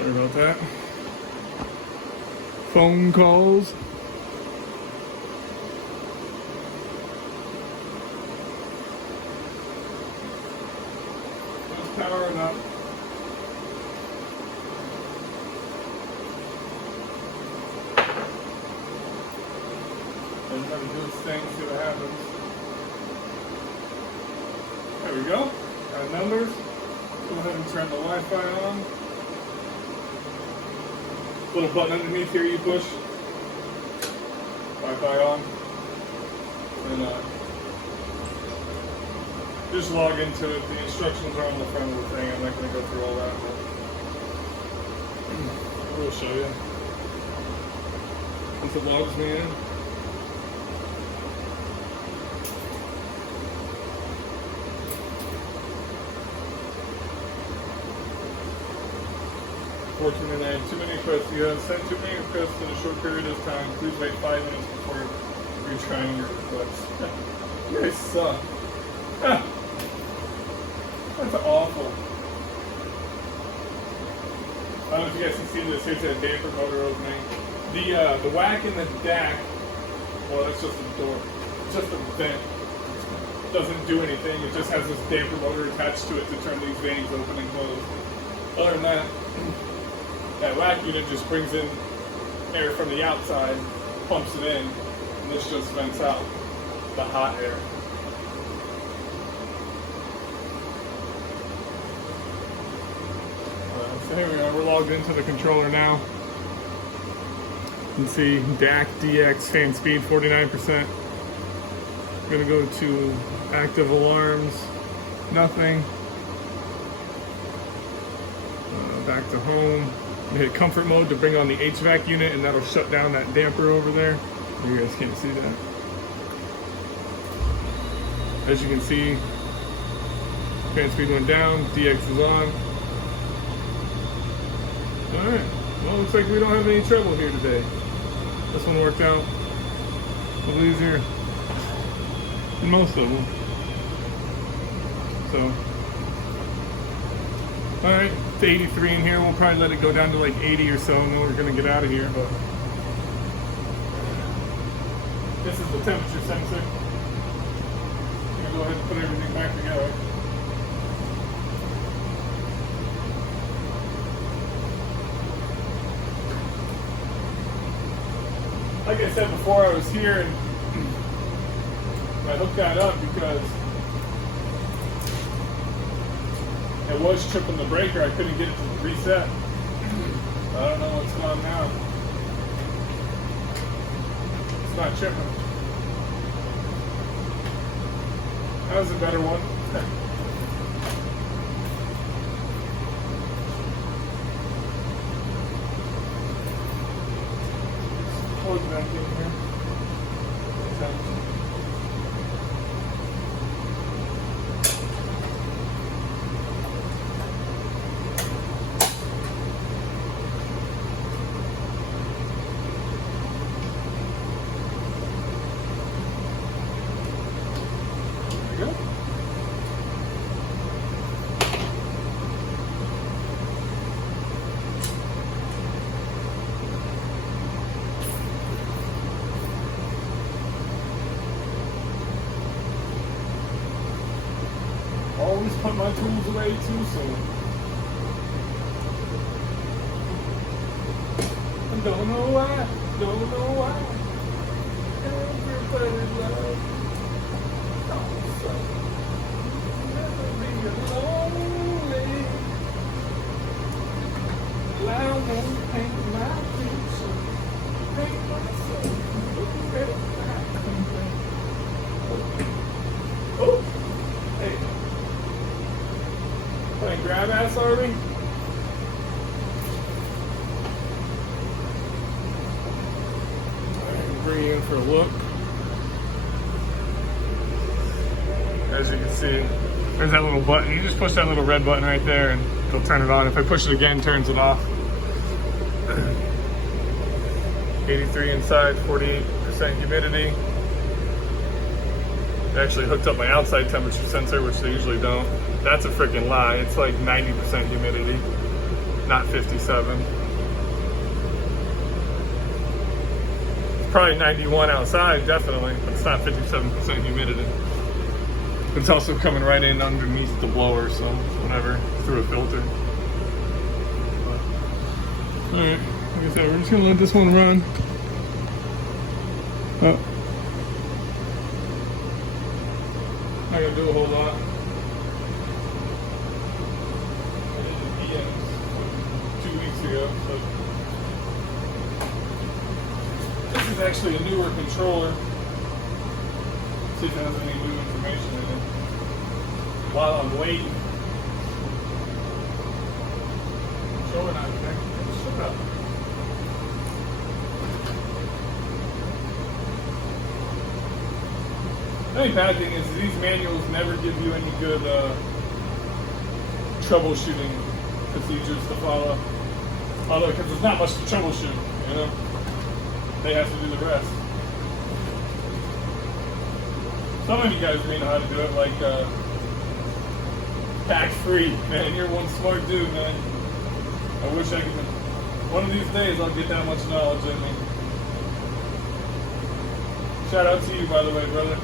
Sorry about that. Phone calls. Just powering up. Let me do its thing, see what happens. There we go. Got numbers. Go ahead and turn the Wi-Fi on. Little button underneath here you push. Wi-Fi on. And just log into it. The instructions are on the front of the thing. I'm not going to go through all that, but we'll show you. Once it logs me in. Unfortunately, I have too many requests. You have sent too many requests in a short period of time. Please wait 5 minutes before retrying your requests. You guys suck. That's awful. I don't know if you guys can see this. Here's that damper motor opening. The Hvac in the DAC, well, that's just a door. It's just a vent. It doesn't do anything. It just has this damper motor attached to it to turn these vanes open and close. Other than that, that Hvac unit just brings in air from the outside, pumps it in, and this just vents out the hot air. So here we are, we're logged into the controller now. You can see DAC, DX, fan speed 49%. I'm gonna go to active alarms, nothing. Back to home. Hit comfort mode to bring on the HVAC unit, and that'll shut down that damper over there. You guys can't see that. As you can see, fan speed went down, DX is on. Alright, well, looks like we don't have any trouble here today. This one worked out a little easier than most of them. So, alright, it's 83 in here. We'll probably let it go down to like 80 or so, and then we're going to get out of here. But this is the temperature sensor. I'm going to go ahead and put everything back together. Like I said before, I was here and I hooked that up because it was tripping the breaker. I couldn't get it to reset. I don't know what's going on now. It's not tripping. That was a better one. Close back in here. Always put my tools away too soon. I don't know why, don't know why. Everybody loves so never be lonely. I won't paint my picture, paint myself, look at oh, hey. Playing grab ass already? I can bring you in for a look. As you can see, there's that little button. You just push that little red button right there and it'll turn it on. If I push it again, it turns it off. 83 inside, 48% humidity. I actually hooked up my outside temperature sensor, which they usually don't. That's a freaking lie. It's like 90% humidity. not 57. It's probably 91 outside, definitely, but it's not 57% humidity. It's also coming right in underneath the blower, so whatever, through a filter. Alright, like I said, we're just gonna let this one run. Oh. Not gonna do a whole lot. I did the PMs 2 weeks ago, so this is actually a newer controller. See if it has any new information in it. While I'm waiting. Controller not connected. Shut up. The only bad thing is these manuals never give you any good troubleshooting procedures to follow. Although, because there's not much to troubleshoot, you know? They have to do the rest. Some of you guys may know how to do it, like tax free, man. You're one smart dude, man. I wish I could. One of these days, I'll get that much knowledge in me. Shout out to you, by the way, brother.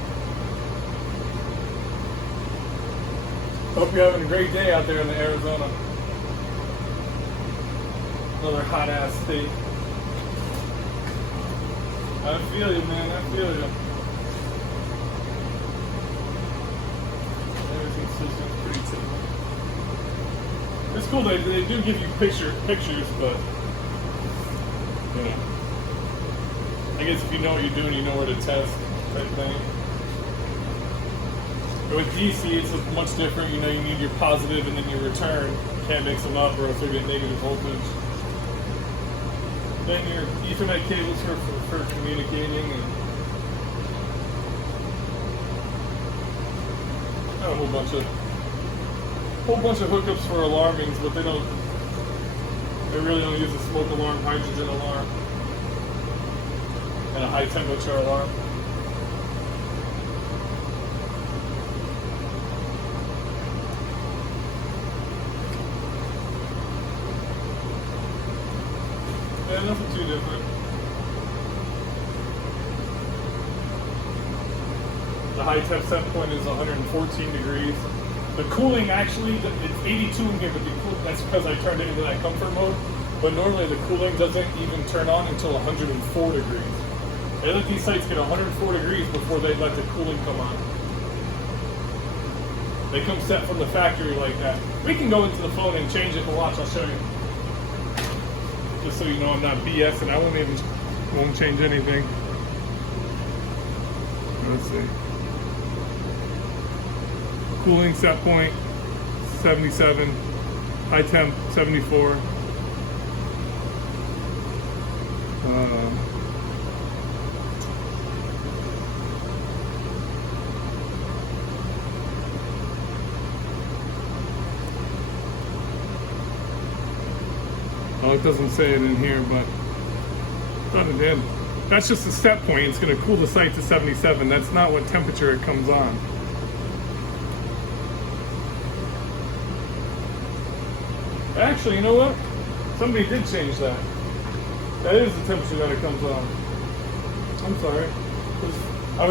Hope you're having a great day out there in Arizona. Another hot ass state. I feel you, man. I feel you. Everything's just pretty typical. It's cool they do give you pictures, but you know, I guess if you know what you're doing, you know where to test type thing. But with DC, it's much different. You know, you need your positive and then your return. You can't mix them up or else you'll get negative voltage. Then your Ethernet cables for communicating, and a whole bunch of hookups for alarmings, but they really don't use a smoke alarm, hydrogen alarm, and a high temperature alarm. Yeah, nothing too different. The high temp set point is 114 degrees. The cooling actually, it's 82 in here, but that's because I turned it into that comfort mode. But normally the cooling doesn't even turn on until 104 degrees. They let these sites get 104 degrees before they let the cooling come on. They come set from the factory like that. We can go into the phone and change it, but watch, I'll show you. Just so you know I'm not BSing, I won't change anything. Let's see. Cooling set point 77, high temp 74. Oh, it doesn't say it in here, but I thought it did. That's just the set point. It's going to cool the site to 77. That's not what temperature it comes on. Actually, you know what? Somebody did change that. That is the temperature that it comes on. I'm sorry. I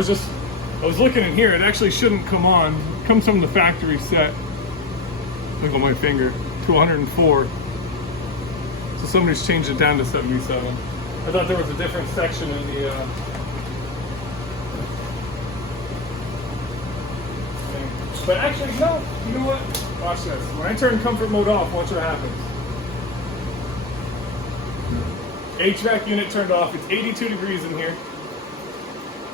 was looking in here. It actually shouldn't come on. It comes from the factory set. Look at my finger. To 104. So somebody's changed it down to 77. I thought there was a different section in the thing. But actually, no. You know what? Watch this. When I turn comfort mode off, watch what happens. HVAC unit turned off. It's 82 degrees in here.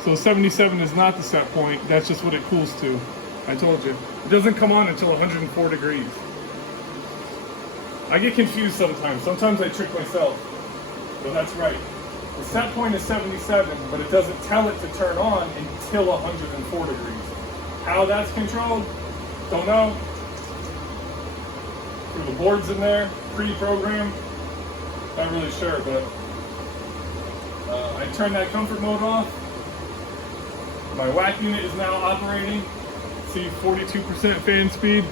So 77 is not the set point. That's just what it cools to. I told you. It doesn't come on until 104 degrees. I get confused sometimes. Sometimes I trick myself. But that's right. The set point is 77, but it doesn't tell it to turn on until 104 degrees. How that's controlled, don't know. Through the boards in there, pre-programmed, not really sure, but I turned that comfort mode off. My Hvac unit is now operating. See, 42% fan speed.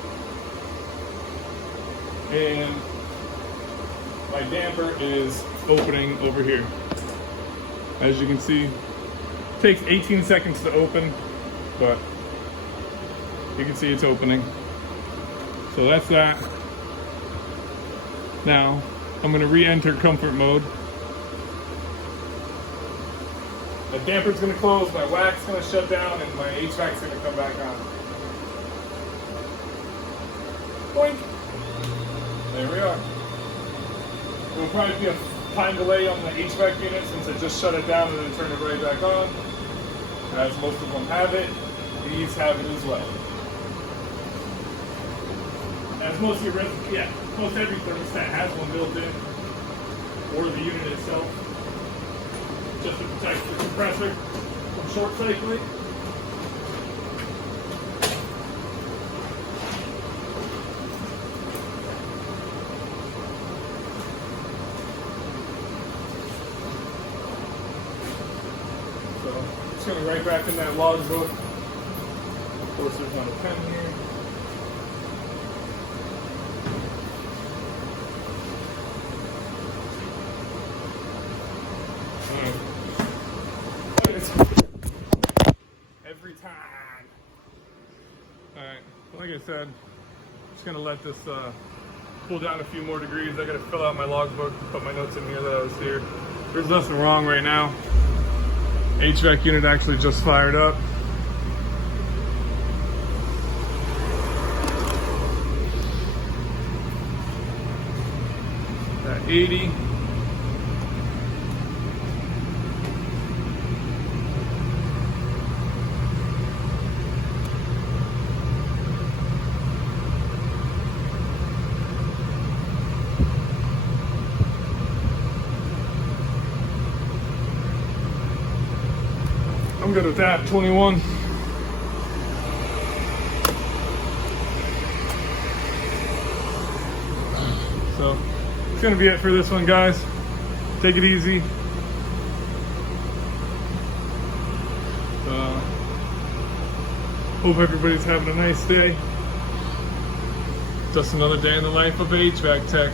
And my damper is opening over here. As you can see, it takes 18 seconds to open, but you can see it's opening. So that's that. Now, I'm gonna re-enter comfort mode. The damper's gonna close, my Hvac's gonna shut down, and my HVAC's gonna come back on. Boink! There we are. There'll probably be a time delay on the HVAC unit since I just shut it down and then turn it right back on. As most of them have it, these have it as well. As most of your most every thermostat has one built in, or the unit itself, just to protect the compressor from short cycling. So it's going to write back in that log book. Of course, there's not a pen here. Every time. Alright, like I said, just gonna let this cool down a few more degrees. I gotta fill out my logbook, put my notes in here that I was here. There's nothing wrong right now. HVAC unit actually just fired up. At 80. I'm good with that. 21. So it's gonna be it for this one, guys. Take it easy. Hope everybody's having a nice day. Just another day in the life of HVAC tech.